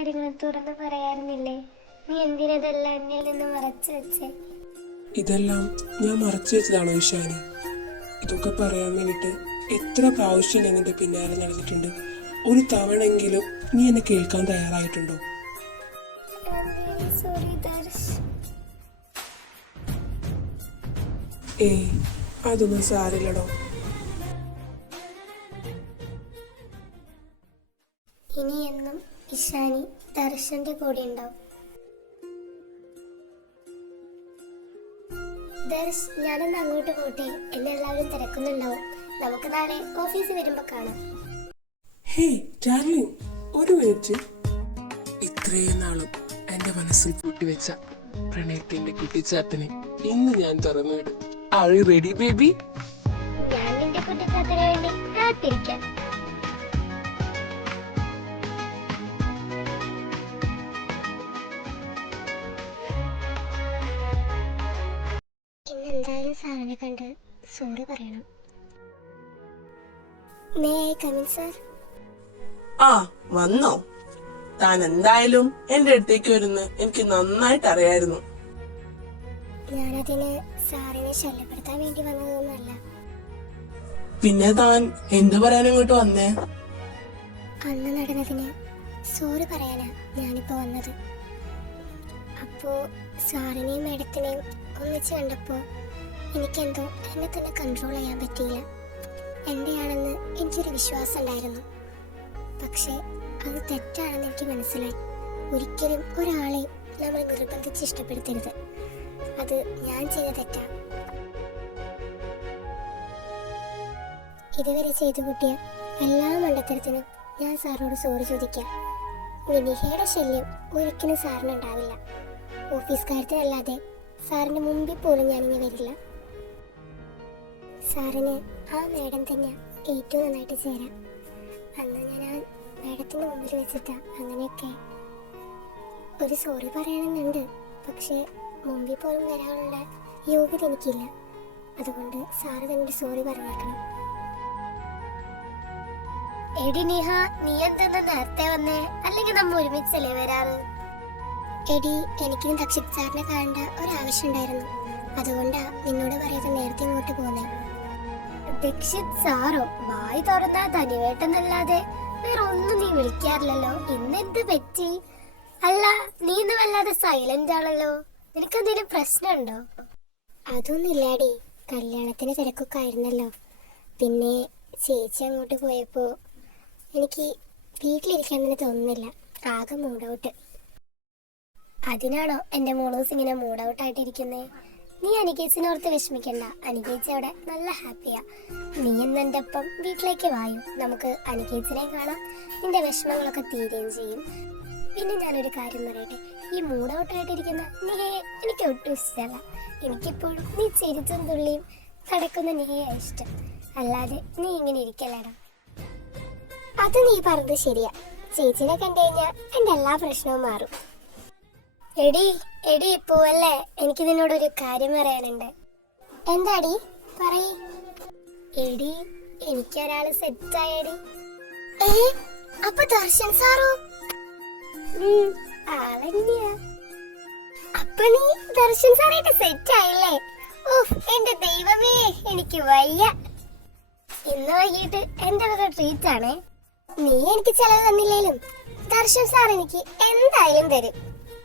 കാര്യങ്ങൾ തുറന്നു പറയാറുന്നില്ലേ? നീ എന്തിനതെല്ലാം എന്നിൽ നിന്ന് മറച്ചു വെച്ചേ? ഇതെല്ലാം ഞാൻ മറച്ചു വെച്ചതാണോ ഇഷാനി? ഇതൊക്കെ പറയാൻ വേണ്ടിട്ട് എത്ര പ്രാവശ്യം ഞാൻ നിന്റെ പിന്നാലെ നടന്നിട്ടുണ്ട്. ഒരു തവണെങ്കിലും നീ എന്നെ കേൾക്കാൻ തയ്യാറായിട്ടുണ്ടോ? സോറി ദർശ്. ഏയ്, അതൊന്നും സാരില്ലടോ. ഇനി എന്നും ഇഷാനി ദർശന്റെ കൂടെ ഉണ്ടാവും. ദർശ്, ഞാനൊന്ന് അങ്ങോട്ട് പോട്ടെ. എന്നെ എല്ലാവരും തിരക്കുന്നുണ്ടാവും. നമുക്ക് നാളെ ഓഫീസിൽ വരുമ്പോ കാണാം. ഹേയ് ഡാർലിംഗ്, ഒരു മിനിറ്റ്. ഇത്രയും നാളും എന്റെ മനസ്സിൽ കൂട്ടിവെച്ച പ്രണയത്തിന്റെ കുട്ടിച്ചാത്തനെ ഇന്ന് ഞാൻ തുറന്നുവിടും. Are you ready, baby? ഞാൻ നിന്റെ കുട്ടിച്ചാത്തന് വേണ്ടി കാത്തിരിക്കാം. ഇന്നെന്തായാലും സാറിനെ കണ്ട് സോറി പറയണം. May I come in sir? ആ, വന്നോ? താൻ എന്തായാലും എന്റെ അടുത്തേക്ക് വരുന്ന എനിക്ക് നന്നായിട്ട് അറിയായിരുന്നു. ഞാനതിന് സാറിനെ ശല്യപ്പെടുത്താൻ വേണ്ടി വന്നതൊന്നുമല്ല. പിന്നെ താൻ എന്തു പറയാൻ ഇങ്ങോട്ട് വന്നേ? അന്ന് നടന്നതിന് സോറി പറയാനാ ഞാനിപ്പോ വന്നത്. അപ്പോ സാറിനെയും മേഡത്തിനെയും ഒന്നിച്ച് കണ്ടപ്പോ എനിക്കെന്തോ എന്നെ തന്നെ കൺട്രോൾ ചെയ്യാൻ പറ്റിയില്ല. എന്റെയാണെന്ന് എനിക്കൊരു വിശ്വാസം ഉണ്ടായിരുന്നു. പക്ഷെ അത് തെറ്റാണെന്ന് എനിക്ക് മനസ്സിലായി. ഒരിക്കലും ഒരാളെയും നമ്മൾ നിർബന്ധിച്ച് ഇഷ്ടപ്പെടുത്തരുത്. അത് ഞാൻ ചെയ്ത തെറ്റാ. ഇതുവരെ ചെയ്തു കൂട്ടിയ എല്ലാ മണ്ടത്തരത്തിനും ഞാൻ സാറിനോട് സോറി ചോദിക്കാം. നിഹിയുടെ ശല്യം ഒരിക്കലും സാറിനുണ്ടാവില്ല. ഓഫീസ് കാര്യത്തിനല്ലാതെ സാറിന്റെ മുമ്പിൽ പോലും ഞാനിങ്ങനെ വരില്ല. സാറിന് ആ മേഡം തന്നെ ഏറ്റവും നന്നായിട്ട് ചേരാം. അന്ന് ഞാൻ ആ മേഡത്തിന്റെ മുമ്പിൽ വെച്ചിട്ടാ അങ്ങനെയൊക്കെ ഒരു സോറി പറയണമെന്നുണ്ട്. പക്ഷെ മുമ്പിൽ പോലും വരാനുള്ള യോഗ്യത എനിക്കില്ല. അതുകൊണ്ട് സാറ് തന്നെ സോറി പറഞ്ഞേക്കണം. എടി നിഹ, നീ എന്തെന്നാ നേരത്തെ വന്നേ? അല്ലെങ്കിൽ നമ്മ ഒരുമിച്ചല്ലേ വരാറ്? എടി, എനിക്കും ദക്ഷിത് സാറിനെ കാണേണ്ട ഒരാവശ്യം ഉണ്ടായിരുന്നു. അതുകൊണ്ടാ നിന്നോട് പറയാതെ നേരത്തെ ഇങ്ങോട്ട് പോന്നേ. ദക്ഷിത് സാറോ? വായി തുറന്നാ ധനിവേട്ടെന്നല്ലാതെ വേറെ ഒന്നും നീ വിളിക്കാറില്ലല്ലോ. ഇന്നെന്ത് പറ്റി? അല്ല, നീ ഇന്ന് വല്ലാതെ സൈലന്റ് ആണല്ലോ. നിനക്കെന്തെങ്കിലും പ്രശ്നമുണ്ടോ? അതൊന്നുമില്ലാടി, കല്യാണത്തിന് തിരക്കൊക്കെ ആയിരുന്നല്ലോ. പിന്നെ ചേച്ചി അങ്ങോട്ട് പോയപ്പോ എനിക്ക് വീട്ടിലിരിക്കാൻ തന്നെ തോന്നുന്നില്ല. ആകെ മൂഡ് ഔട്ട്. അതിനാണോ എന്റെ മോളൂസ് ഇങ്ങനെ മൂഡ് ഔട്ട് ആയിട്ടിരിക്കുന്നേ? നീ അനികേച്ചിനോർത്ത് വിഷമിക്കണ്ട. അനികേച്ചി അവിടെ നല്ല ഹാപ്പിയാ. നീ ഇന്ന് എൻ്റെ ഒപ്പം വീട്ടിലേക്ക് വായു. നമുക്ക് അനികേച്ചിനെ കാണാം. നിന്റെ വിഷമങ്ങളൊക്കെ തീരുകയും ചെയ്യും. പിന്നെ ഞാനൊരു കാര്യം പറയട്ടെ, ഈ മൂഡ് ഔട്ട് ആയിട്ടിരിക്കുന്ന നിഹയെ എനിക്ക് ഒട്ടും ഇഷ്ടമല്ല. എനിക്കിപ്പോഴും നീ ചിരിച്ചും തുള്ളിയും നടക്കുന്ന നിഹയെ ഇഷ്ടം. അല്ലാതെ നീ ഇങ്ങനെ ഇരിക്കല്ലേടാ. അത് നീ പറഞ്ഞത് ശരിയാ. ചേച്ചിനെ കണ്ടു കഴിഞ്ഞാൽ എൻ്റെ എല്ലാ പ്രശ്നവും മാറും. എടി എടി പോവല്ലേ, എനിക്ക് നിന്നോടൊരു കാര്യം പറയാനുണ്ട്. എന്താടി? പറയ്. എടി, എനിക്കൊരാള് സെറ്റായടി. അപ്പൊ ദർശൻ സാറോ? ആളെന്നെയാ. അപ്പൊ നീ ദർശൻ സാറായിട്ട് സെറ്റ് ആയില്ലേ? ഓഹ് എന്റെ ദൈവമേ, എനിക്ക് വയ്യ. ഇന്ന് വൈകിട്ട് എന്റെ വക ട്രീറ്റ് ആണേ. നീ എനിക്ക് ചെലവ് തന്നില്ലേലും ദർശൻ സാർ എനിക്ക് എന്തായാലും തരും.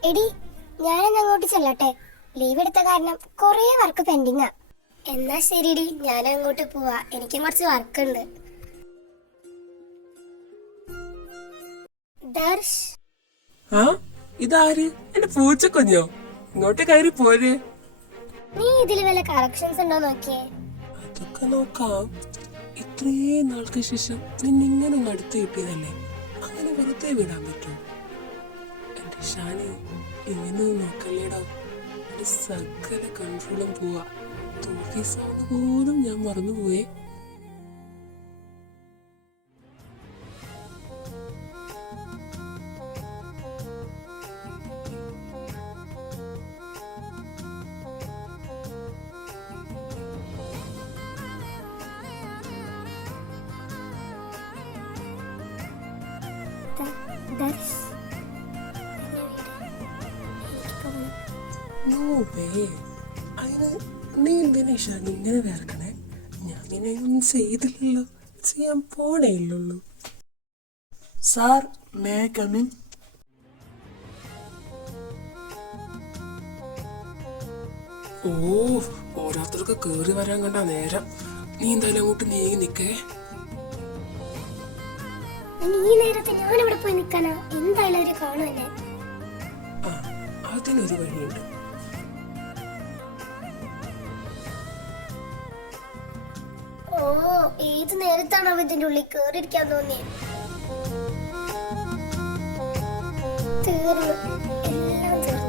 എടി, ഞാനെന്ന് അങ്ങോട്ട് ചെല്ലട്ടെ. ലീവ് എടുത്ത കാരണം കൊറേ വർക്ക് പെൻഡിങ്ങാ. എന്നാ ശരിടി, ഞാൻ അങ്ങോട്ട് പോവാ. എനിക്കും കുറച്ച് വർക്ക് ഉണ്ട്. ദർശ്. ആ, ഇതാര്? എന്റെ പൂച്ചക്കുഞ്ഞോ? ഇങ്ങോട്ട് കയറി പോര്. നീ ഇതിൽ വല്ല കറക്ഷൻസ് ഉണ്ടോ നോക്കിയേ? അതൊക്കെ നോക്കാം. ഇത്രയും നാൾക്ക് ശേഷം നിന്നിങ്ങനെ ഒന്ന് അടുത്ത് കിട്ടിയതല്ലേ, അങ്ങനെ വെറുതെ വിടാൻ പറ്റുമോ? എന്റെ ഷാനി, ഇങ്ങനെ നോക്കല്ലേടോ. എന്റെ സകല കൺട്രോളും പോവാ. ഓഫീസാവുന്ന പോലും ഞാൻ മറന്നുപോയേ. Darsh, no way. അതിന് നീ എന്തിനാ ഇഷാനി ഇങ്ങനെ വേർക്കണേ? ഞാൻ നിന്നെ ഒന്നും ചെയ്തില്ലല്ലോ, ചെയ്യാൻ പോണേ ഇല്ലുള്ളൂ. Sir, may I come in? ഓ, ഓരോരുത്തർക്ക് കേറി വരാൻ കണ്ടാ നേരം. നീ എന്തായാലും അങ്ങോട്ട് നീങ്ങി നിക്കേ. ഈ നേരത്തെ ഞാനിവിടെ പോയി നിൽക്കാനാ? എന്തായാലും അവര് കാണുമല്ലേ. ആ, അതിനൊരു വഴിയുണ്ട്. ഓ, ഏത് നേരത്താണ് അവ ഇതിന്റെ ഉള്ളിൽ കേറിയിരിക്കാൻ തോന്നിയത്? തീർന്നു, എല്ലാം തീർന്നു.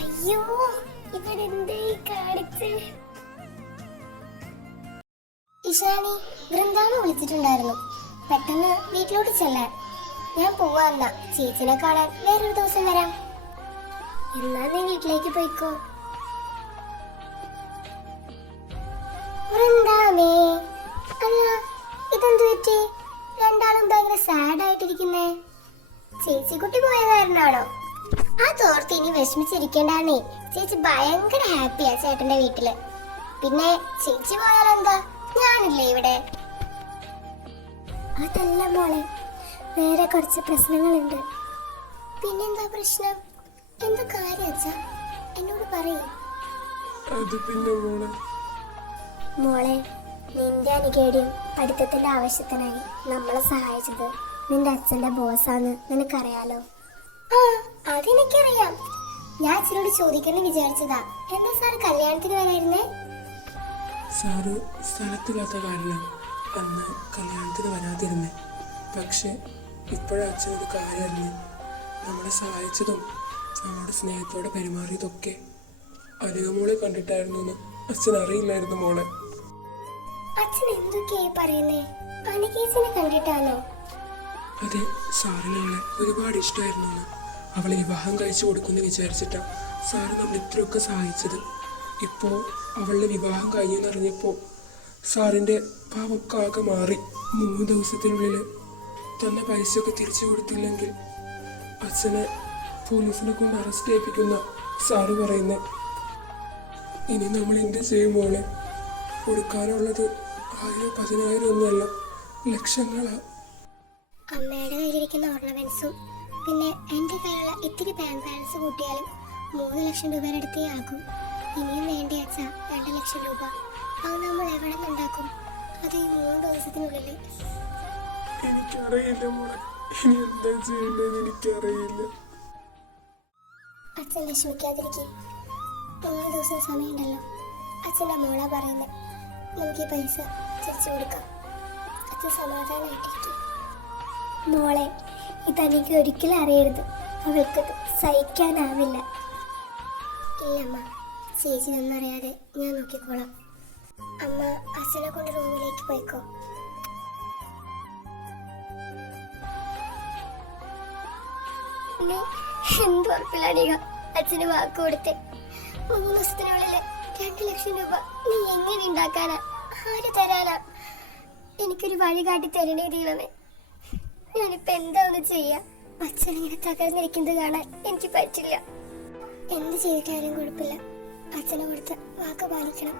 അയ്യോ, ഇവരെന്തേ കാണിച്ച്? ഇഷാനി, വൃന്ദാമ വിളിച്ചിട്ടുണ്ടായിരുന്നു പെട്ടെന്ന് വീട്ടിലോട്ട് ചെല്ലാൻ. ഞാൻ പോവാന്ന, ചേച്ചിനെ കാണാൻ വേറൊരു ദിവസം വരാം. എന്നാ നീ വീട്ടിലേക്ക് പോയിക്കോ. വൃന്ദാമേ, അല്ല ഇതെന്ത് പറ്റി? രണ്ടാളും ഭയങ്കര സാഡ് ആയിട്ടിരിക്കുന്നേ. ചേച്ചി കുട്ടി പോയ കാരണാണോ? അതോർത്ത് ഇനി വിഷമിച്ചിരിക്കണ്ടേ. ചേച്ചി ഭയങ്കര ഹാപ്പിയാ ചേട്ടന്റെ വീട്ടില്. പിന്നെ ചേച്ചി പോയാലെന്താ, ഞാനില്ലേ ഇവിടെ. അതല്ല മോളെ, വേറെ കുറച്ച് പ്രശ്നങ്ങളുണ്ട്. പിന്നെന്താ പ്രശ്നം? എന്താ കാര്യം അച്ഛാ, എന്നോട് പറയൂ. അത് പിന്നെ മോളെ, നിന്റെ അനുകേടിയും പഠിത്തത്തിന്റെ ആവശ്യത്തിനായി നമ്മളെ സഹായിച്ചത് നിന്റെ അച്ഛന്റെ ബോസാന്ന് നിനക്കറിയാലോ. ആ, അതെനിക്കറിയാം. ഞാൻ അച്ഛനോട് ചോദിക്കണം വിചാരിച്ചതാ. എന്താ സാറ് കല്യാണത്തിന് വരായിരുന്നേ? സാറ് സ്ഥലത്തില്ലാത്ത കാരണം അന്ന് കല്യാണത്തിന് വരാതിരുന്നേ. പക്ഷെ ഇപ്പോഴച്ഛനൊരു കാര്യം അറിഞ്ഞ് നമ്മളെ സഹായിച്ചതും നമ്മളോട് സ്നേഹത്തോടെ പെരുമാറിയതൊക്കെ അനുകമോളെ കണ്ടിട്ടായിരുന്നു എന്ന് അച്ഛൻ അറിയില്ലായിരുന്നു മോളെ. അച്ഛൻ എന്തൊക്കെയായി പറയുന്നേ? അനികേച്ചിനെ കണ്ടിട്ടാണോ? അതെ, സാറിന് അവളെ ഒരുപാട് ഇഷ്ടമായിരുന്നു. അവളെ വിവാഹം കഴിച്ചു കൊടുക്കുമെന്ന് വിചാരിച്ചിട്ടാ സാറ് നമ്മൾ ഇത്രയൊക്കെ സഹായിച്ചത്. ഇപ്പോൾ അവളുടെ വിവാഹം കഴിഞ്ഞെന്നറിഞ്ഞപ്പോൾ സാറിൻ്റെ പാവമൊക്കെ ആകെ മാറി. 3 ദിവസത്തിനുള്ളിൽ തന്ന പൈസയൊക്കെ തിരിച്ചു കൊടുത്തില്ലെങ്കിൽ അച്ഛനെ പോലീസിനെ കൊണ്ട് അറസ്റ്റ് ചെയ്യിപ്പിക്കുന്ന സാറ് പറയുന്നത്. ഇനി നമ്മൾ എന്ത് ചെയ്യും മോളെ? കൊടുക്കാനുള്ളത് 1000-10,000 ഒന്നുമല്ല, ലക്ഷങ്ങളാ. അമ്മയുടെ കയ്യിലിരിക്കുന്ന ഓർണമെന്റ്സും പിന്നെ എന്റെ കയ്യിലുള്ള ഇത്തിരി ബാങ്ക് ബാലൻസ് കൂട്ടിയാലും 3 ലക്ഷം രൂപയുടെ അടുത്തേ ആകും. ഇനിയും വേണ്ടേ അച്ഛാ 2 ലക്ഷം രൂപ? അത് നമ്മൾ എവിടെ നിന്നുണ്ടാക്കും? അത് ഈ 3 ദിവസത്തിനുള്ളിൽ. എനിക്കറിയില്ല മോളെ, ഇനി എന്താ ചെയ്യേണ്ടതെന്ന് എനിക്കറിയില്ല. അച്ഛൻ വിഷമിക്കാതിരിക്കും. 3 ദിവസം സമയമുണ്ടല്ലോ. അച്ഛൻ്റെ മോളാ പറയുന്നത്. നമുക്ക് ഈ പൈസ തിരിച്ചു കൊടുക്കാം. അച്ഛൻ സമാധാനമായിട്ടിരിക്കും. മോളെ, ഇതെനിക്ക് ഒരിക്കലും അറിയരുത്. അവൾക്കത് സഹിക്കാനാവില്ല. ഇല്ലമ്മ, ചേച്ചി ഒന്നറിയാതെ ഞാൻ നോക്കിക്കോളാം. അമ്മ അച്ഛനെ കൊണ്ട് റൂമിലേക്ക് പോയിക്കോ. എന്ത് ഉറപ്പിലാണിക അച്ഛന് വാക്ക് കൊടുത്ത് 3 ദിവസത്തിനുള്ളില് 2 ലക്ഷം രൂപ നീ എങ്ങനെ ഉണ്ടാക്കാനാ? ആര് തരാനാ? എനിക്കൊരു വഴി കാട്ടി തരണേ ദൈവമേ. ഞാനിപ്പോ എന്താ ഒന്ന് ചെയ്യാ? അച്ഛനിങ്ങനെ തകർന്നിരിക്കുന്നത് കാണാൻ എനിക്ക് പറ്റില്ല. എന്ത് ചെയ്തിട്ടാലും കുഴപ്പമില്ല, അച്ഛനെ കൊടുത്ത് വാക്ക് പാലിക്കണം.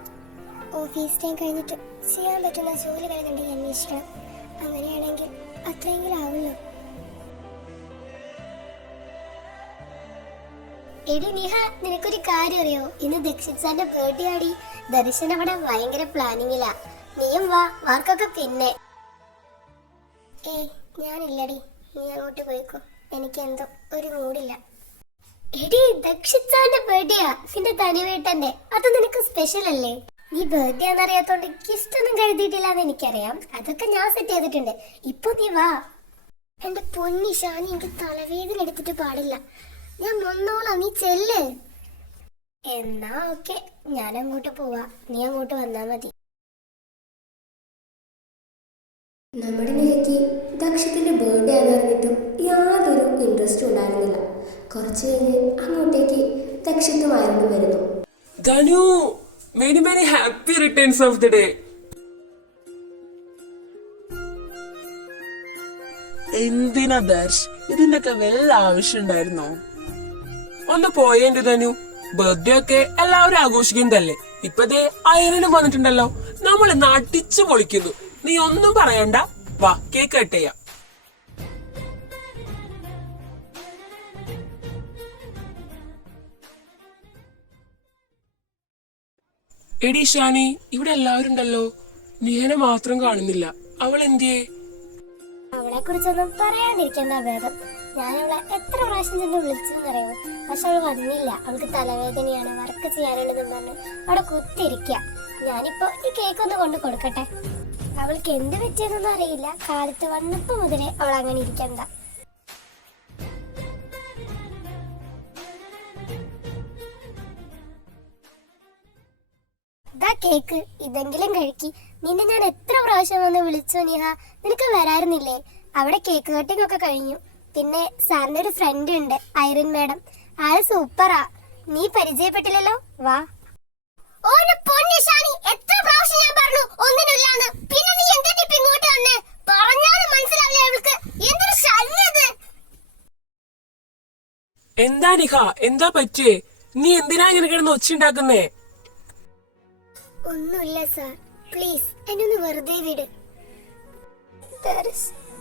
ഓഫീസ് ടൈം കഴിഞ്ഞിട്ട് ചെയ്യാൻ പറ്റുന്ന ജോലികൾ കണ്ടെങ്കിൽ അന്വേഷിക്കണം. അങ്ങനെയാണെങ്കിൽ അത്രയെങ്കിലും ആവുമല്ലോ. എടി നിഹ, നിനക്കൊരു കാര്യം അറിയോ? ഇന്ന് ദക്ഷിത് സാറിന്റെ ബർത്ത്ഡേ ആടി. ദർശൻ അവിടെ ഭയങ്കര പ്ലാനിങ്ങിലാ. നീയും വാ, വാർക്കൊക്കെ പിന്നെ. ഞാനില്ലടി, നീ അങ്ങോട്ട് പോയിക്കോ. എനിക്ക് എന്തോ ഒരു മൂടില്ല. എടി, ദക്ഷിത് സാറിന്റെ ബർത്ത്ഡേയാ, നിന്റെ തനിവേട്ടന്റെ. അത് നിനക്ക് സ്പെഷ്യൽ അല്ലേ? നീ ബർത്ത്ഡേ ആണെന്നറിയാത്തോണ്ട് ഗിഫ്റ്റ് ഒന്നും കരുതിയിട്ടില്ലാന്ന് എനിക്കറിയാം. അതൊക്കെ ഞാൻ സെറ്റ് ചെയ്തിട്ടുണ്ട്. ഇപ്പൊ നീ വാ. എന്റെ പൊന്നി ഷാനി, എനിക്ക് തലവേദന എടുത്തിട്ട് പാടില്ല. ഞാൻ വന്നോളാം, നീ ചെല്ല്. എന്നാ ഓക്കെ, ഞാൻ അങ്ങോട്ട് പോവാ, നീ അങ്ങോട്ട് വന്നാ മതി. നമ്മുടെ നിലയ്ക്ക് ദക്ഷത്തിന്റെ ബർത്ത്ഡേ ആണെന്ന് പറഞ്ഞിട്ടും യാതൊരു ഇൻട്രസ്റ്റും ഉണ്ടായിരുന്നില്ല. കുറച്ച് കഴിഞ്ഞ് അങ്ങോട്ടേക്ക് ദക്ഷത്തുമായിരുന്നു വരുന്നു. Dhanu, many many happy returns of the day. എന്തിനാ ദർശ്, ഇതിന്റെയൊക്കെ വല്ല ആവശ്യം ഉണ്ടായിരുന്നോ? ഒന്ന് പോയേന്റെ ധനു, ബർത്ത്ഡേ ഒക്കെ എല്ലാവരും ആഘോഷിക്കുന്നതല്ലേ. ഇപ്പതേ അയറിനും വന്നിട്ടുണ്ടല്ലോ, നമ്മൾ ഇന്ന് അടിച്ചു പൊളിക്കുന്നു. നീ ഒന്നും പറയണ്ട, വാ കേക്ക് കട്ട് ചെയ്യാം. എടി ഷാനി, ഇവിടെ എല്ലാവരും ഉണ്ടല്ലോ, നിഹനെ മാത്രം കാണുന്നില്ല. അവൾ എന്തിയേ? അവളെ കുറിച്ചൊന്നും പറയാണ്ടിരിക്കുന്ന ഭേദം. ഞാൻ അവളെ എത്ര പ്രാവശ്യം ചെന്ന് വിളിച്ചെന്നറിയോ, പക്ഷെ അവൾ വന്നില്ല. അവൾക്ക് തലവേദനയാണ്, വർക്ക് ചെയ്യാനുള്ളതെന്ന് പറഞ്ഞ് അവിടെ കുത്തിരിക്കുക. ഞാനിപ്പോ ഈ കേക്ക് ഒന്ന് കൊണ്ട് കൊടുക്കട്ടെ. അവൾക്ക് എന്ത് പറ്റിയെന്നൊന്നും അറിയില്ല, കാലത്ത് വന്നപ്പോ മുതലേ അവൾ അങ്ങനെ ഇരിക്കണ്ട. കേക്ക് ഇതെങ്കിലും കഴിക്കി. നിന്നെ ഞാൻ എത്ര പ്രാവശ്യം വന്ന് വിളിച്ചു നിഹ, നിനക്ക് വരാറുന്നില്ലേ? അവിടെ കേക്ക് കട്ടിംഗ് ഒക്കെ കഴിഞ്ഞു. പിന്നെ സാറിന്റെ ഒരു ഫ്രണ്ട് ഉണ്ട്, ഐറിൻ മാഡം. ആള് സൂപ്പറാ, നീ പരിചയപ്പെട്ടില്ലല്ലോ, വാ. എത്ര പ്രാവശ്യം ഞാൻ പറഞ്ഞു ഒന്നിനില്ലാന്ന്, പിന്നെ നീ എന്താ ഇങ്ങോട്ട് വന്നേ? പറഞ്ഞാലും മനസ്സിലാവില്ല അവൾക്ക്. എന്തൊരു ശല്യത്. എന്താ നിഹ, എന്താ പറ്റിയേ? നീ എന്തിനാ ഇങ്ങനെ കിടന്ന് ഒച്ചുണ്ടാക്കുന്നേ? ഒന്നുമില്ല സാർ, പ്ലീസ് എന്നെ ഒന്ന് വെറുതെ വിട്.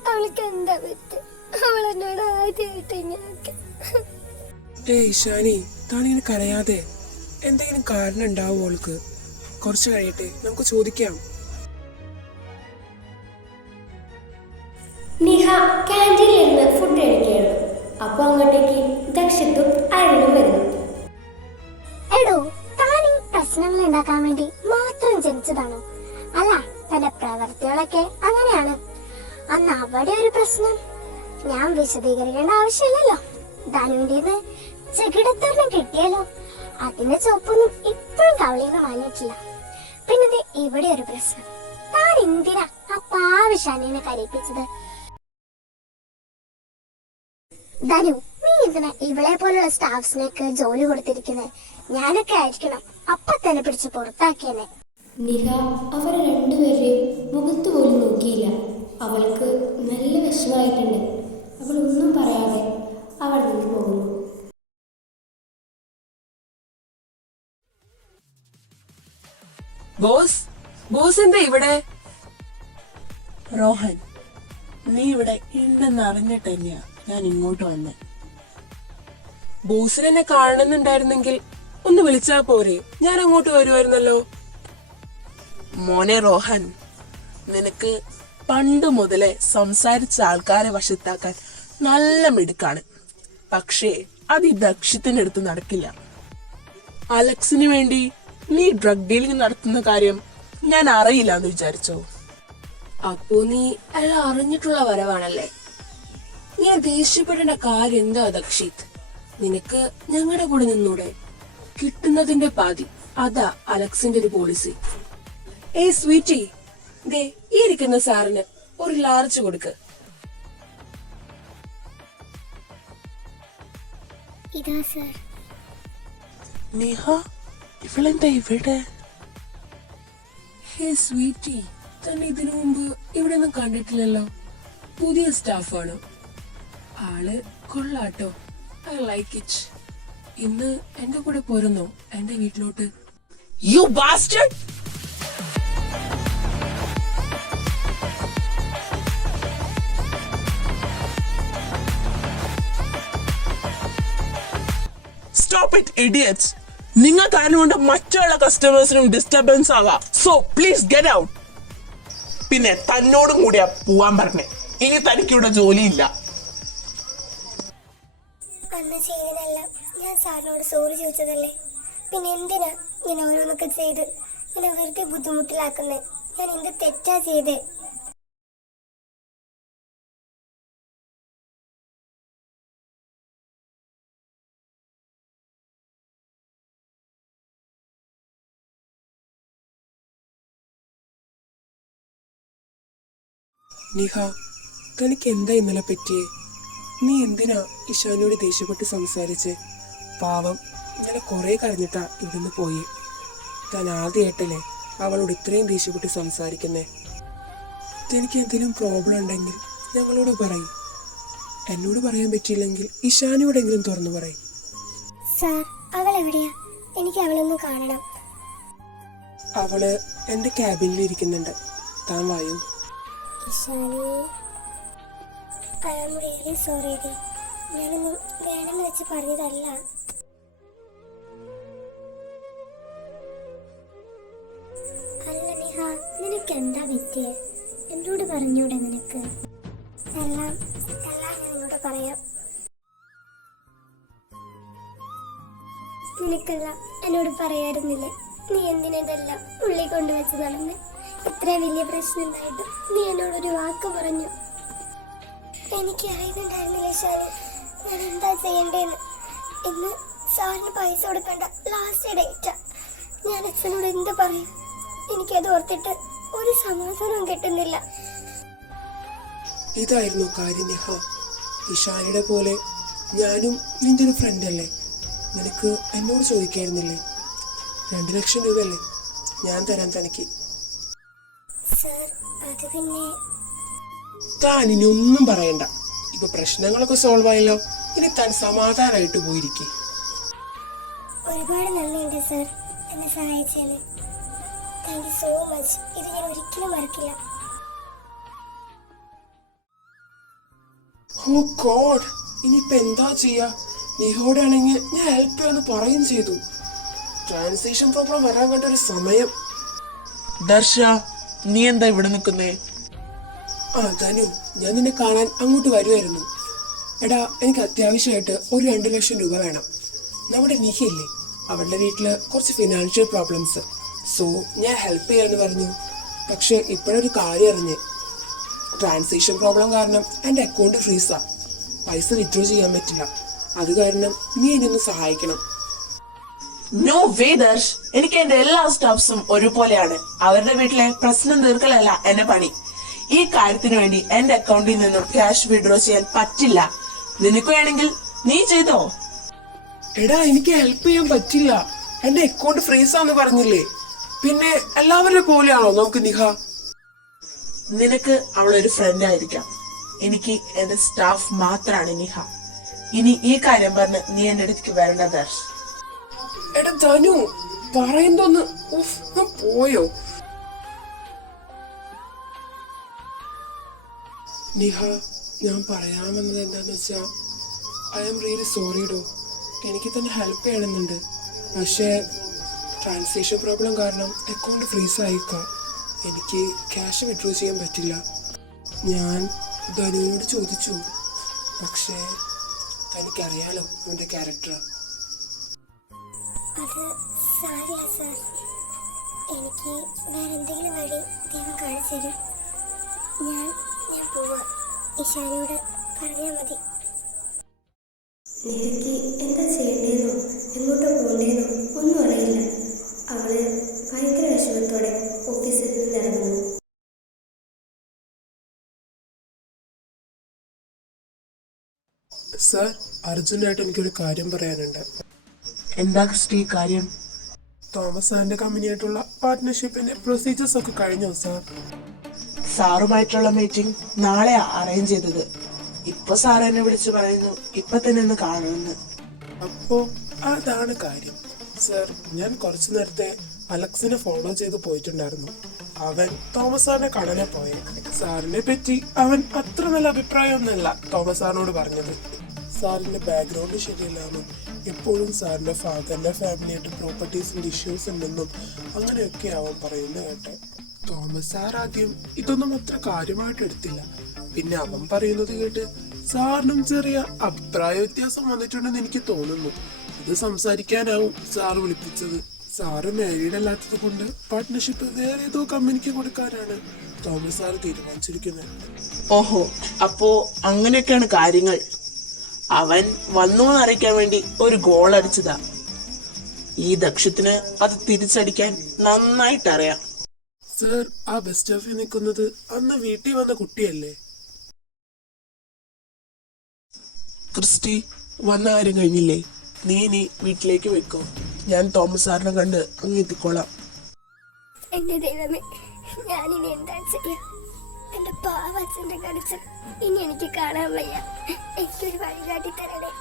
അവൾക്ക് എന്താ പറ്റും? അവൾ എന്നോട് ആദ്യമായിട്ട് ഇങ്ങനെയൊക്കെ. ഏയ് ഷാനി, താനിങ്ങനെ കരയാതെ. എന്തെങ്കിലും കാരണം ഉണ്ടാവും അവൾക്ക്. കുറച്ച് കഴിയട്ടെ, നമുക്ക് ചോദിക്കാം. നിഹ ക്യാൻറ്റീനിലിരുന്ന് ഫുഡ് കഴിക്കുകയാണ്. അപ്പൊ അങ്ങോട്ടേക്ക് ദക്ഷത്തും അയലും വരുന്നു. എടോ, താൻ ഈ പ്രശ്നങ്ങൾ ഉണ്ടാക്കാൻ വേണ്ടി മാത്രം ജനിച്ചതാണോ? അല്ല, തന്റെ പ്രവർത്തികളൊക്കെ അങ്ങനെയാണ്. അന്ന് അവിടെ ഒരു പ്രശ്നം ഞാൻ വിശദീകരിക്കേണ്ട ആവശ്യമില്ലല്ലോ. ധനുവിന്റെ ചെകിടത്തൊരെണ്ണം കിട്ടിയാലോ, അതിന്റെ ചൊപ്പൊന്നും ഇപ്പോഴും കവളിന്ന് വാങ്ങിയിട്ടില്ല. പിന്നെ ഇവിടെ ഒരു പ്രശ്നം. താൻ എന്തിനാ ആ പാവശാനിനെ കരയിപ്പിച്ചത്? ധനു, നീ എന്തിനാ ഇവളെ പോലുള്ള സ്റ്റാഫ്സിനൊക്കെ ജോലി കൊടുത്തിരിക്കുന്നത്? ഞാനൊക്കെ ആയിരിക്കണം അപ്പൊ തന്നെ പിടിച്ച് പുറത്താക്കിയെന്നെ. നിഹ അവരെ രണ്ടുപേരെയും മുഖത്ത് പോലും നോക്കിയില്ല. അവൾക്ക് നല്ല വിഷമമായിട്ടുണ്ട്. അവൾ ഒന്നും പറയാതെ അവൾ നിന്ന് പോകുന്നു. ബോസ്, ബോസ് എന്താ ഇവിടെ? റോഹൻ, നീ ഇവിടെ ഉണ്ടെന്ന് അറിഞ്ഞിട്ട് തന്നെയാ ഞാൻ ഇങ്ങോട്ട് വന്നേ. ബോസിന് എന്നെ കാണുന്നുണ്ടായിരുന്നെങ്കിൽ ഒന്ന് വിളിച്ചാ പോരെ, ഞാൻ അങ്ങോട്ട് വരുമായിരുന്നല്ലോ. മോനെ റോഹൻ, നിനക്ക് പണ്ട് മുതലേ സംസാരിച്ച ആൾക്കാരെ വശത്താക്കാൻ നല്ല മിടുക്കാണ്. പക്ഷേ അത് ഈ ദക്ഷത്തിന്റെ അടുത്ത് നടക്കില്ല. അലക്സിന് വേണ്ടി നീ ഡ്രഗ് ഡീലിംഗ് നടത്തുന്ന കാര്യം ഞാൻ അറിയില്ല എന്ന് വിചാരിച്ചോ? അപ്പോ നീ എല്ലാം അറിഞ്ഞിട്ടുള്ള വരവാണല്ലേ? നീ ദേഷ്യപ്പെടേണ്ട കാര്യം എന്താ ദക്ഷിത്? നിനക്ക് ഞങ്ങളുടെ കൂടെ നിന്നൂടെ? കിട്ടുന്നതിന്റെ പാതി, അതാ അലക്സിന്റെ ഒരു പോളിസി. ഏയ് സ്വീറ്റി, ദേ ഈ ഇരിക്കുന്ന സാറിന് ഒരു ലാർജ് കൊടുക്ക്. ഇതാ സർ. നേഹ, ഇവളെന്താ ഇവിടെ? ഹേ സ്വീറ്റി, തന്നെ ഇതിനു മുമ്പ് ഇവിടെ ഒന്നും കണ്ടിട്ടില്ലല്ലോ. പുതിയ സ്റ്റാഫാണ്. ആള് കൊള്ളാട്ടോ, ഐ ലൈക്ക് ഇറ്റ്. ഇന്ന് എന്റെ കൂടെ പോരുന്നോ എന്റെ വീട്ടിലോട്ട്? You bastard! Stop it, idiots! നിങ്ങൾ കാരണം കൊണ്ട് മറ്റുള്ള കസ്റ്റമേഴ്സിനും ഡിസ്റ്റർബൻസ് ആകാം. So please get out. പിന്നെ തന്നോടും കൂടിയാ പോവാൻ പറഞ്ഞേ. ഇനി തനിക്കിവിടെ ജോലിയില്ല. അന്ന് ചെയ്തതിനെല്ലാം ഞാൻ സാറിനോട് സോറി ചോദിച്ചതല്ലേ, പിന്നെ എന്തിനാ ഞാൻ ഓരോന്നൊക്കെ ചെയ്ത് എന്നെ വെറുതെ ബുദ്ധിമുട്ടിലാക്കുന്നേ? ഞാൻ എന്ത് തെറ്റാ ചെയ്തേ? നിഹ, തനിക്ക് എന്താ ഇന്നലെ പറ്റിയേ? നീ എന്തിനാ ഇഷാനിയോട് ദേഷ്യപ്പെട്ട് സംസാരിച്ച്? പാവം, ഇന്നലെ കുറെ കരഞ്ഞിട്ടാ ഇവിടുന്ന് പോയി. താൻ ആദ്യമായിട്ടല്ലേ അവളോട് ഇത്രയും ദേഷ്യപ്പെട്ട് സംസാരിക്കുന്നേ? തനിക്ക് എന്തെങ്കിലും പ്രോബ്ലം ഉണ്ടെങ്കിൽ ഞങ്ങളോട് പറയും. എന്നോട് പറയാൻ പറ്റിയില്ലെങ്കിൽ ഇഷാനിയോടെങ്കിലും തുറന്നു പറയും. സാർ, അവൾ എവിടെയാ? എനിക്ക് അവളൊന്ന് കാണണം. അവള് എന്റെ ക്യാബിനിൽ ഇരിക്കുന്നുണ്ട്. താൻ വായു. Ishani, I am really sorry ഡി. ഞാനൊന്നും വേണമെന്ന് വെച്ച് പറഞ്ഞതല്ല. അല്ല നിഹ, നിനക്ക് എന്താ പറ്റിയേ? എന്നോട് പറഞ്ഞൂടെ നിനക്ക്? എല്ലാം ഞാൻ നിന്നോട് പറയാം. നിനക്കെല്ലാം എന്നോട് പറയാറുന്നില്ലേ? നീ എന്തിനെല്ലാം ഉള്ളിൽ കൊണ്ടുവച്ച് നടന്ന്? ഇത്ര വലിയ പ്രശ്നം ഉണ്ടായിട്ടും നീ എന്നോടൊരു വാക്ക് പറഞ്ഞു. എനിക്ക് അറിയുന്നുണ്ടായിരുന്നില്ല ഷാനി, ഞാൻ എന്താ ചെയ്യണ്ടേന്ന്. ഇന്ന് സാറിന് പൈസ കൊടുക്കേണ്ട ലാസ്റ്റ് ഡേറ്റാ. ഞാൻ അച്ഛനോട് എന്ത് പറയും? എനിക്കത് ഓർത്തിട്ട് ഒരു സമാധാനവും കിട്ടുന്നില്ല. ഇതായിരുന്നു കാര്യം നിഹ. ഇഷാനിയുടെ പോലെ ഞാനും നിന്റെ ഒരു ഫ്രണ്ട് അല്ലേ? നിനക്ക് എന്നോട് ചോദിക്കായിരുന്നില്ലേ? 2 ലക്ഷം രൂപയല്ലേ ഞാൻ തരാൻ തനിക്ക്. സാർ, അത് പിന്നെ താൻ ഇനി ഒന്നും പറയണ്ട. ഇപ്പൊ പ്രശ്നങ്ങളൊക്കെ സോൾവ് ആയല്ലോ. ഇനി താൻ സമാധാനമായിട്ട് പോയിരിക്കേ. ഒരുപാട് നന്ദിയുണ്ട് സാർ എന്നെ സഹായിച്ചതിന്. Thank you so much. ഇത് ഞാൻ ഒരിക്കലും മറക്കില്ല. ഓ ഗോഡ്, ഇനിയിപ്പൊ എന്താ ചെയ്യാ? നിഹോടാണെങ്കിൽ ഞാൻ ഹെൽപ്പ് ചെയ്യാന്ന് പറയും ചെയ്തു. ട്രാൻസാക്ഷൻ പ്രോബ്ലം വരാൻ വേണ്ട ഒരു സമയം. ദർശ, നീ എന്താ ഇവിടെ നിൽക്കുന്നേ? ആ ധനു, ഞാൻ നിന്നെ കാണാൻ അങ്ങോട്ട് വരുമായിരുന്നു. എടാ, എനിക്ക് അത്യാവശ്യമായിട്ട് ഒരു 2 ലക്ഷം രൂപ വേണം. നമ്മുടെ നിഹയില്ലേ, അവളുടെ വീട്ടില് കുറച്ച് ഫിനാൻഷ്യൽ പ്രോബ്ലംസ്. സോ ഞാൻ ഹെൽപ്പ് ചെയ്യാന്ന് പറഞ്ഞു. പക്ഷെ ഇപ്പോഴൊരു കാര്യം അറിഞ്ഞ്. ട്രാൻസാക്ഷൻ പ്രോബ്ലം കാരണം എൻ്റെ അക്കൗണ്ട് ഫ്രീസാ. പൈസ വിത്ഡ്രോ ചെയ്യാൻ പറ്റില്ല. അത് കാരണം നീ എന്നെ ഒന്ന് സഹായിക്കണം. നോ വേ ദർശ്, എനിക്ക് എന്റെ എല്ലാ സ്റ്റാഫ്സും ഒരുപോലെയാണ്. അവരുടെ വീട്ടിലെ പ്രശ്നം തീർക്കലല്ല എന്റെ പണി. ഈ കാര്യത്തിന് വേണ്ടി എന്റെ അക്കൗണ്ടിൽ നിന്നും ക്യാഷ് വിഡ്രോ ചെയ്യാൻ പറ്റില്ല. നിനക്ക് വേണമെങ്കിൽ നീ ചെയ്തോ. എടാ, എനിക്ക് ഹെൽപ്പ് ചെയ്യാൻ പറ്റില്ല. എന്റെ അക്കൗണ്ട് ഫ്രീസാന്ന് പറഞ്ഞില്ലേ? പിന്നെ എല്ലാവരുടെ പോലെയാണോ നമുക്ക് നിഹ? നിനക്ക് അവളൊരു ഫ്രണ്ട് ആയിരിക്കാം. എനിക്ക് എന്റെ സ്റ്റാഫ് മാത്രമാണ് നിഹ. ഇനി ഈ കാര്യം പറഞ്ഞ് നീ എന്റെ അടുത്തേക്ക് വരണ്ട ദർശ്. എടാ ധനു, പറയുന്നൊന്ന് പോയോ? നിഹ, ഞാൻ പറയാമെന്നത് എന്താന്ന് വെച്ചാ, ഐ ആം റിയലി സോറി ഡോ. എനിക്ക് തന്നെ ഹെൽപ്പ് ചെയ്യണമെന്നുണ്ട്. പക്ഷേ ട്രാൻസാക്ഷൻ പ്രോബ്ലം കാരണം അക്കൗണ്ട് ഫ്രീസ് ആയിക്കാം. എനിക്ക് ക്യാഷ് വിഡ്രോ ചെയ്യാൻ പറ്റില്ല. ഞാൻ ധനുവിനോട് ചോദിച്ചു. പക്ഷേ തനിക്കറിയാലോ അവൻ്റെ ക്യാരക്ടർ. അത് സാരില്ല സാർ. എനിക്ക് വേറെ എന്തെങ്കിലും വഴി ദൈവം കാണിച്ചു തരും. ഞാൻ പോവാ. ഇഷാനിയോട് പറഞ്ഞാൽ മതി. നിനക്ക് എന്താ ചെയ്യേണ്ടതെന്നോ എങ്ങോട്ടോ പോകേണ്ടതെന്നോ ഒന്നും അറിയില്ല. അവള് ഭയങ്കര വിഷമത്തോടെ ഓഫീസിൽ നിന്ന് ഇറങ്ങുന്നു. സാർ, അർജുനായിട്ട് എനിക്കൊരു കാര്യം പറയാനുണ്ട്. എന്താ ക്രിസ്റ്റി കാര്യം? തോമസ് സാറിന്റെ കമ്പനിയായിട്ടുള്ള പാർട്ട്ണർഷിപ്പിന്റെ പ്രൊസീജിയേഴ്സ് ഒക്കെ കഴിഞ്ഞോ സാർ? സാറുമായിട്ടുള്ള മീറ്റിംഗ് നാളെ അറേഞ്ച് ചെയ്തത്. ഇപ്പൊ സാർ എന്നെ വിളിച്ചു പറയുന്നു ഇപ്പൊ തന്നെ ഒന്ന് കാണുമെന്ന്. അപ്പോ അതാണ് കാര്യം. സാർ, ഞാൻ കുറച്ചു നേരത്തെ അലക്സിനെ ഫോളോ ചെയ്ത് പോയിട്ടുണ്ടായിരുന്നു. അവൻ തോമസ് സാറിനെ കാണാനേ പോയെ. സാറിനെ പറ്റി അവൻ അത്ര നല്ല അഭിപ്രായമൊന്നുമല്ല തോമസ് സാറിനോട് പറഞ്ഞത്. സാറിന്റെ ബാക്ക്ഗ്രൗണ്ട് ശരിയല്ലാന്നും എപ്പോഴും സാറിന്റെ ഫാദറിന്റെ ഫാമിലിയായിട്ട് പ്രോപ്പർട്ടീസിന്റെ ഇഷ്യൂസ് ഉണ്ടെന്നും അങ്ങനെയൊക്കെ അവൻ പറയുന്നത് കേട്ടെ. തോമസ് സാർ ആദ്യം ഇതൊന്നും അത്ര കാര്യമായിട്ട് എടുത്തില്ല. പിന്നെ അവൻ പറയുന്നത് കേട്ട് സാറിനും ചെറിയ അഭിപ്രായ വ്യത്യാസം വന്നിട്ടുണ്ടെന്ന് എനിക്ക് തോന്നുന്നു. ഇത് സംസാരിക്കാനാവും സാറ് വിളിപ്പിച്ചത്. സാറ് മാരീഡ് അല്ലാത്തത് കൊണ്ട് പാർട്ട്ണർഷിപ്പ് വേറെ ഏതോ കമ്പനിക്ക് കൊടുക്കാനാണ് തോമസ് സാർ തീരുമാനിച്ചിരിക്കുന്നത്. ഓഹോ, അപ്പോ അങ്ങനെയൊക്കെയാണ് കാര്യങ്ങൾ. അവൻ വന്നു എന്നറിയിക്കാൻ വേണ്ടി ഒരു ഗോൾ അടിച്ചതാ. ഈ ദക്ഷത്തിന് അത് തിരിച്ചടിക്കാൻ നന്നായിട്ടറിയാം. സർ, ആ ബസ് സ്റ്റോപ്പിൽ നിൽക്കുന്നത് അന്ന് വീട്ടിൽ വന്ന കുട്ടിയല്ലേ? ക്രിസ്റ്റി, വന്ന കാര്യം കഴിഞ്ഞില്ലേ? നീ ഇനി വീട്ടിലേക്ക് വെക്കോ. ഞാൻ തോമസ് സാറിനെ കണ്ട് അങ്ങ് എത്തിക്കോളാം. എന്റെ ദൈവമേ, ഞാനിനി എന്താ ചെയ്യാ? എന്റെ പാവച്ചന്റെ കടിച്ചൽ ഇനി എനിക്ക് കാണാൻ വയ്യ. എനിക്കൊരു വഴി കാട്ടി തരണേ.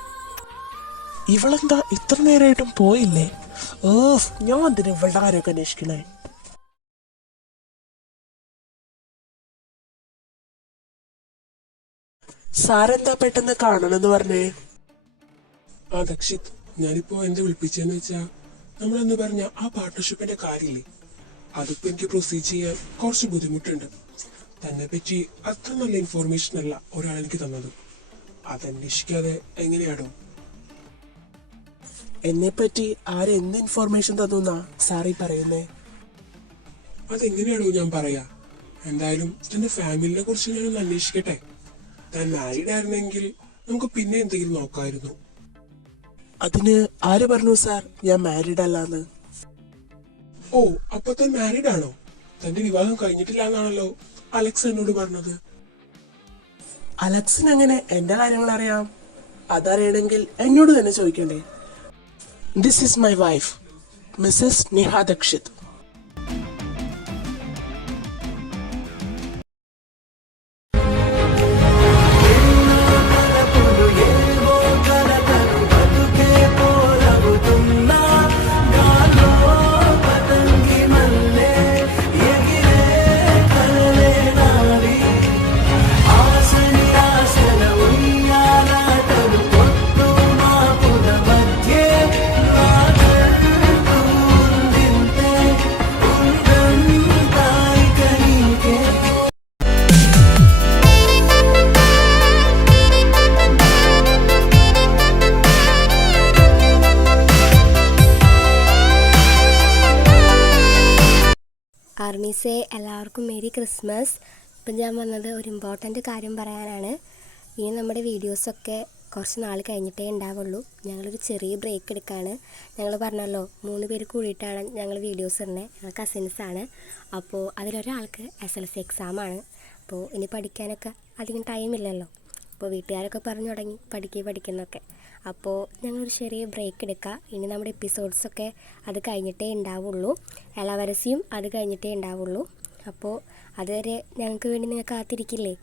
ഇവളെന്താ ഇത്ര നേരമായിട്ടും പോയില്ലേ? ഞാൻ എന്തിനാ ഇവളുടെ കാര്യമൊക്കെ അന്വേഷിക്കണേ? സാരെന്താ പെട്ടെന്ന് കാണണമെന്ന് പറഞ്ഞേ? ആ ദക്ഷിത്, ഞാനിപ്പോ എന്ത് വിളിപ്പിച്ചെന്ന് വെച്ചാ നമ്മളെന്ന് പറഞ്ഞ ആ പാർട്ട്ണർഷിപ്പിന്റെ കാര്യമില്ലേ, അതിപ്പോ എനിക്ക് പ്രൊസീഡ് ചെയ്യാൻ കുറച്ച് ബുദ്ധിമുട്ടുണ്ട്. തന്നെ പറ്റി അത്ര നല്ല ഇൻഫോർമേഷൻ അല്ല ഒരാൾ എനിക്ക് തന്നത്. അതന്വേഷിക്കാതെ എങ്ങനെയാണോ? എന്നെ പറ്റി ആരെന്ത് ഇൻഫോർമേഷൻ തന്നുന്നാ സാറി പറയുന്നേ? അതെങ്ങനെയാണോ ഞാൻ പറയാ? എന്തായാലും തന്റെ ഫാമിലിനെ കുറിച്ച് ഞാനൊന്ന് അന്വേഷിക്കട്ടെ. താൻ മാരീഡ് ആയിരുന്നെങ്കിൽ നമുക്ക് പിന്നെ എന്തെങ്കിലും നോക്കായിരുന്നു. അതിന് ആര് പറഞ്ഞു സാർ ഞാൻ മാരീഡ് അല്ലാന്ന്? ഓ, അപ്പൊ താൻ മാരീഡ് ആണോ? തന്റെ വിവാഹം കഴിഞ്ഞിട്ടില്ല എന്നാണല്ലോ അലക്സ് എന്നോട് പറഞ്ഞത്. അലക്സിന് എങ്ങനെ എന്റെ കാര്യങ്ങൾ അറിയാം? അതറിയണമെങ്കിൽ എന്നോട് തന്നെ ചോദിക്കണ്ടേ? This is my wife, missus Niha Dakshith. ആർമീസേ, എല്ലാവർക്കും മേരി ക്രിസ്മസ്. ഇപ്പം ഞാൻ വന്നത് ഒരു ഇമ്പോർട്ടൻ്റ് കാര്യം പറയാനാണ്. ഇനി നമ്മുടെ വീഡിയോസൊക്കെ കുറച്ച് നാൾ കഴിഞ്ഞിട്ടേ ഉണ്ടാവുള്ളൂ. ഞങ്ങളൊരു ചെറിയ ബ്രേക്ക് എടുക്കുകയാണ്. ഞങ്ങൾ പറഞ്ഞല്ലോ 3 പേര് കൂടിയിട്ടാണ് ഞങ്ങൾ വീഡിയോസ് ഇടുന്നത്. ഞങ്ങൾ കസിൻസാണ്. അപ്പോൾ അതിലൊരാൾക്ക് SLC എക്സാമാണ്. അപ്പോൾ ഇനി പഠിക്കാനൊക്കെ അധികം ടൈമില്ലല്ലോ. അപ്പോൾ വീട്ടുകാരൊക്കെ പറഞ്ഞു തുടങ്ങി പഠിക്കുന്നൊക്കെ. അപ്പോൾ ഞങ്ങളൊരു ചെറിയ ബ്രേക്ക് എടുക്കുക. ഇനി നമ്മുടെ എപ്പിസോഡ്സൊക്കെ അത് കഴിഞ്ഞിട്ടേ ഉണ്ടാവുള്ളൂ. ഇളവരസിയും അത് കഴിഞ്ഞിട്ടേ ഉണ്ടാവുള്ളൂ. അപ്പോൾ അതുവരെ ഞങ്ങൾക്ക് വേണ്ടി നിങ്ങൾ കാത്തിരിക്കില്ലേ?